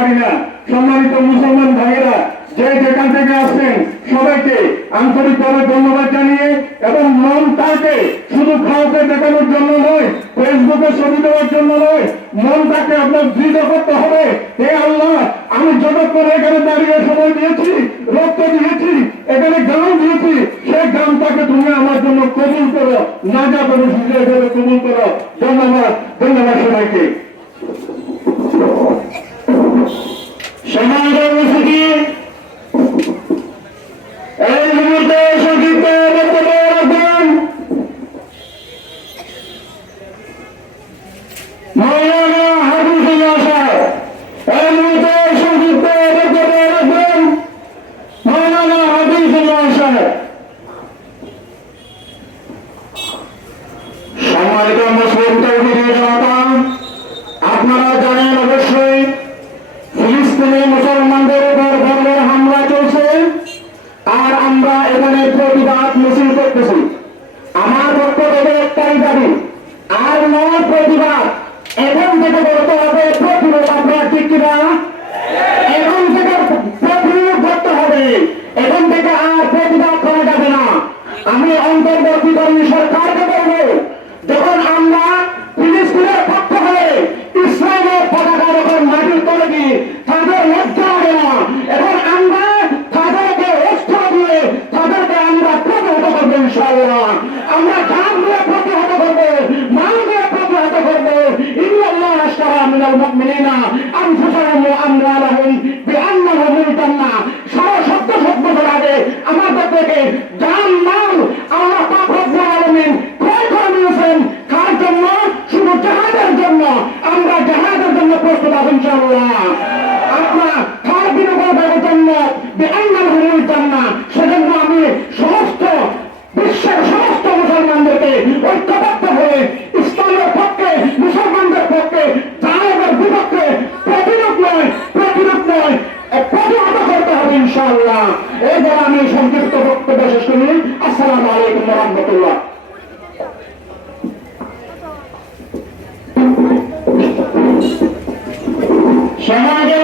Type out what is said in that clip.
পারি না। সম্মানিত মুসলমান ভাইয়েরা, যে যেখান থেকে আসছেন সবাইকে আন্তরিকভাবে ধন্যবাদ জানিয়ে এবং মন তাকে শুধু খাওয়াতে দেখানোর জন্য নয়, ফেসবুকে ছবি দেওয়ার জন্য নয়, মনটাকে আপনার দৃঢ় করতে হবে। হে আল্লাহ, আমি যতক্ষণ এখানে দাঁড়িয়ে সময় দিয়েছি, রক্ত দিয়েছি, এখানে গান দিয়েছি, সেই গানটাকে তুমি আমার জন্য কবুল করো, না যা করে হিসেবে কবুল করো। ধন্যবাদ, ধন্যবাদ সবাইকে। সমাজ উপস্থিতি এই মুহূর্তে সংক্ষিপ্ত বক্তব্য রাখবেন মৌলানা হাফিজুল্লাহ সাহেব। এই মুহূর্তে সংক্ষিপ্ত বক্তব্য রাখবেন মৌলানা হাফিজুল্লাহ সাহেব। সম্মানিত মুসলিম তৌহিদি জনতা, আপনারা জানেন অবশ্যই ফিলিস্তিনি মুসলমানদের উপর বর্বর হামলা চলছে, আর আমরা এখানে প্রতিবাদ মিছিল করতেছি। আমার বক্তব্য একটাই দাবি, আর নয় প্রতিবাদ, এখন থেকে বলতে হবে প্রতিরোধ। আপনারা ঠিক কিনা? এখন থেকে প্রতিরোধ করতে হবে, এখন থেকে আর প্রতিবাদ করা যাবে না। আমি অন্তর্বর্তীকালীন সরকারকে বলবো, যখন আমরা ফিলিস্তিনের পক্ষ হয়ে ইসরায়েলের পতাকা যখন মাটির তলে দিই, তাদের লজ্জা হবে না। এখন আমরা তাদেরকে অস্ত্র দিয়ে তাদেরকে আমরা প্রতিহত করবো ইনশাআল্লাহ। আমরা জান দিয়ে প্রতিহত করবো, মান দিয়ে প্রতিহত করবো। ইন্নাল্লাহ আশতারা মিনাল মুমিনিনা আনফুসাহুম ওয়া আমওয়ালাহুম বিআন্না লাহুমুল জান্নাহ। সারা শব্দ আগে আমাদের থেকে জান মাল আল্লাহ পাক রব্বুল আলামিন ক্রয় করে নিয়েছেন। কার জন্য? শুধু জাহাদের জন্য। আমরা জাহাদের জন্য প্রস্তুত আছি ইনশাআল্লাহ। আপনার কার বিনিময়ের জন্য বিআন্না লাহুমুল জান্নাহ। সেজন্য আমি সমস্ত বিশ্বের সমস্ত মুসলমানদেরকে ঐক্যবদ্ধ হয়ে ইসলামের পক্ষে, মুসলমানদের পক্ষে, জাহাদের বিপক্ষে প্রতিরোধ নয় প্রতিহত করতে হবে ইনশাআল্লাহ। এবার আমি সংক্ষিপ্ত বক্তব্য শেষ করি। আসসালামু আলাইকুম ওয়া রাহমাতুল্লাহ। সমাজের